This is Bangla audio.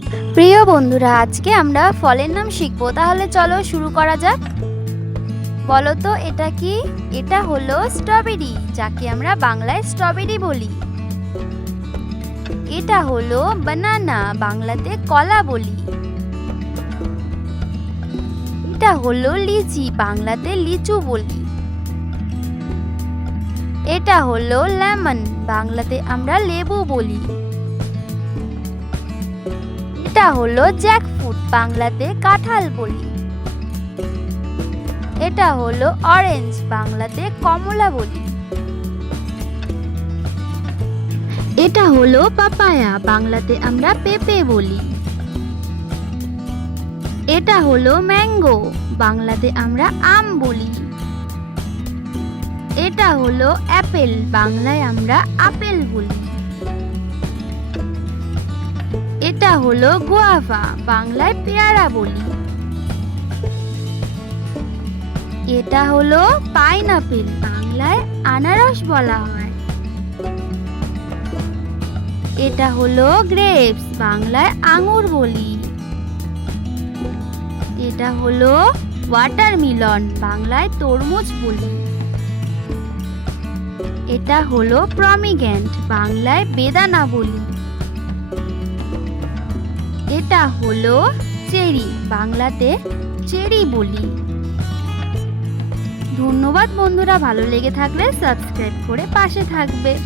প্রিয় বন্ধুরা, আজকে আমরা ফলের নাম শিখবো। তাহলে চলো শুরু করা যাক। বলো তো এটা কি? এটা হলো স্ট্রবেরি, যাকে আমরা বাংলায় স্ট্রবেরি বলি। এটা হলো বানানা, বাংলাতে কলা বলি। এটা হলো লিচি, বাংলাতে লিচু বলি। এটা হলো লেমন, বাংলাতে আমরা লেবু বলি। এটা হলো জ্যাকফ্রুট, বাংলাতে কাঁঠাল বলি। এটা হলো অরেঞ্জ, বাংলাতে কমলা বলি। এটা হলো পাপায়া, বাংলাতে আমরা পেঁপে বলি। এটা হলো ম্যাঙ্গো, বাংলাতে আমরা আম বলি। এটা হলো অ্যাপেল, বাংলায় আমরা আপেল বলি। এটা হলো গুয়াভা, বাংলায় পেয়ারা বলি। এটা হলো পাইনাপেল, বাংলায় আনারস বলা হয়। এটা হলো গ্রেপস, বাংলায় আঙুর বলি। এটা হলো ওয়াটারমেলন, বাংলায় তরমুজ বলি। এটা হলো পমিগ্রেনেট, বাংলায় বেদানা বলি। এটা হলো চেরি, বাংলাতে চেরি বলি। ধন্যবাদ বন্ধুরা, ভালো লেগে থাকলে সাবস্ক্রাইব করে পাশে থাকবে।